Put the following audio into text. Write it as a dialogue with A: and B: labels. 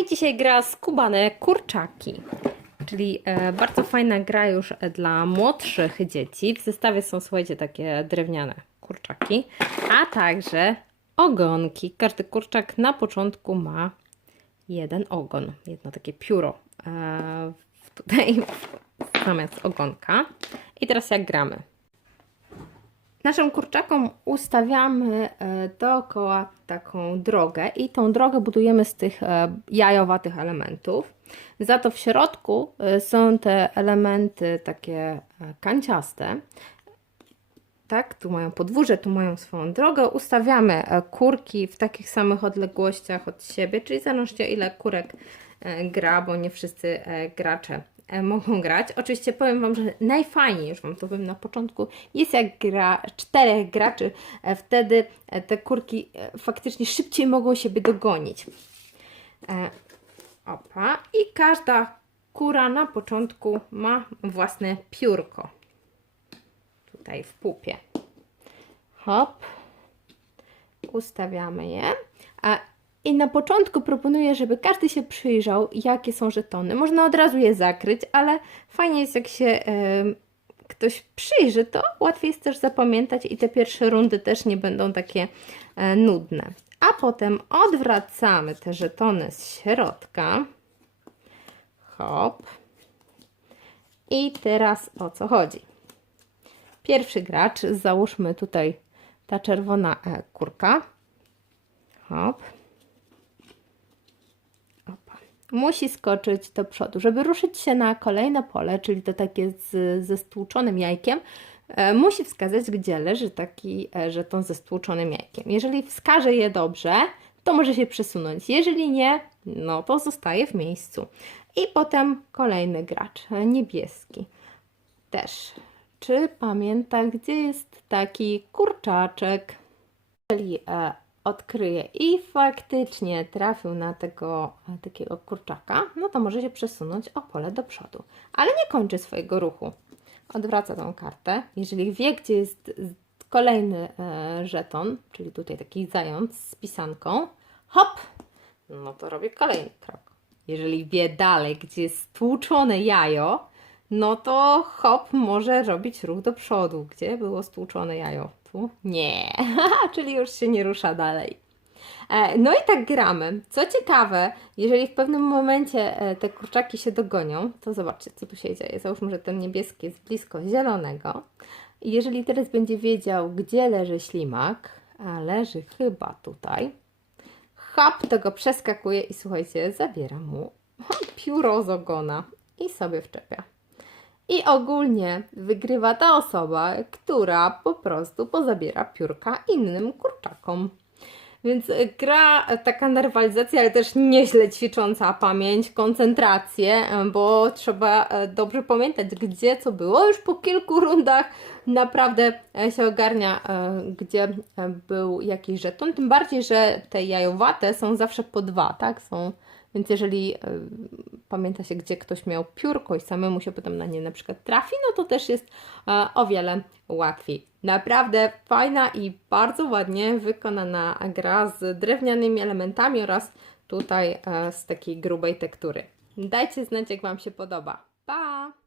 A: i dzisiaj gra skubane kurczaki, czyli e, bardzo fajna gra już e, dla młodszych dzieci. W zestawie są, słuchajcie, takie drewniane kurczaki, a także ogonki. Każdy kurczak na początku ma jeden ogon, jedno takie pióro e, tutaj zamiast ogonka. I teraz jak gramy? Naszym kurczakom ustawiamy e, dookoła taką drogę i tą drogę budujemy z tych e, jajowatych elementów. Za to w środku e, są te elementy takie kanciaste. Tak, tu mają podwórze, tu mają swoją drogę. Ustawiamy kurki w takich samych odległościach od siebie, czyli o ile kurek gra, bo nie wszyscy gracze mogą grać. Oczywiście powiem Wam, że najfajniej, już Wam to powiem na początku, jest jak gra czterech graczy, e, wtedy e, te kurki e, faktycznie szybciej mogą siebie dogonić. E, Opa, i każda kura na początku ma własne piórko. Tutaj w pupie. Hop. Ustawiamy je. I na początku proponuję, żeby każdy się przyjrzał, jakie są żetony. Można od razu je zakryć, ale fajnie jest, jak się ktoś przyjrzy, to łatwiej jest też zapamiętać i te pierwsze rundy też nie będą takie e, nudne. A potem odwracamy te żetony z środka. Hop. I teraz o co chodzi? Pierwszy gracz, załóżmy tutaj ta czerwona e, kurka. Hop. Musi skoczyć do przodu. Żeby ruszyć się na kolejne pole, czyli to takie z, ze stłuczonym jajkiem, e, musi wskazać, gdzie leży taki e, żeton ze stłuczonym jajkiem. Jeżeli wskaże je dobrze, to może się przesunąć. Jeżeli nie, no to zostaje w miejscu. I potem kolejny gracz, e, niebieski. Też. Czy pamięta, gdzie jest taki kurczaczek? E, odkryje i faktycznie trafił na tego e, takiego kurczaka, no to może się przesunąć o pole do przodu. Ale nie kończy swojego ruchu. Odwraca tą kartę. Jeżeli wie, gdzie jest kolejny e, żeton, czyli tutaj taki zając z pisanką, hop, no to robię kolejny krok. Jeżeli wie dalej, gdzie jest stłuczone jajo, no to hop może robić ruch do przodu. Gdzie było stłuczone jajo? Tu? Nie, czyli już się nie rusza dalej. E, No i tak gramy. Co ciekawe, jeżeli w pewnym momencie e, te kurczaki się dogonią, to zobaczcie, co tu się dzieje. Załóżmy, że ten niebieski jest blisko zielonego. Jeżeli teraz będzie wiedział, gdzie leży ślimak, a leży chyba tutaj, hop, to go przeskakuje i słuchajcie, zabiera mu pióro z ogona i sobie wczepia. I ogólnie wygrywa ta osoba, która po prostu pozabiera piórka innym kurczakom. Więc gra taka na rywalizację, ale też nieźle ćwicząca pamięć, koncentrację, bo trzeba e, dobrze pamiętać, gdzie co było. Już po kilku rundach naprawdę e, się ogarnia, e, gdzie był jakiś żeton. Tym bardziej, że te jajowate są zawsze po dwa, tak? Są, więc jeżeli pamięta się, gdzie ktoś miał piórko i samemu się potem na nie na przykład trafi, no to też jest e, o wiele łatwiej. Naprawdę fajna i bardzo ładnie wykonana gra z drewnianymi elementami oraz tutaj e, z takiej grubej tektury. Dajcie znać, jak Wam się podoba. Pa!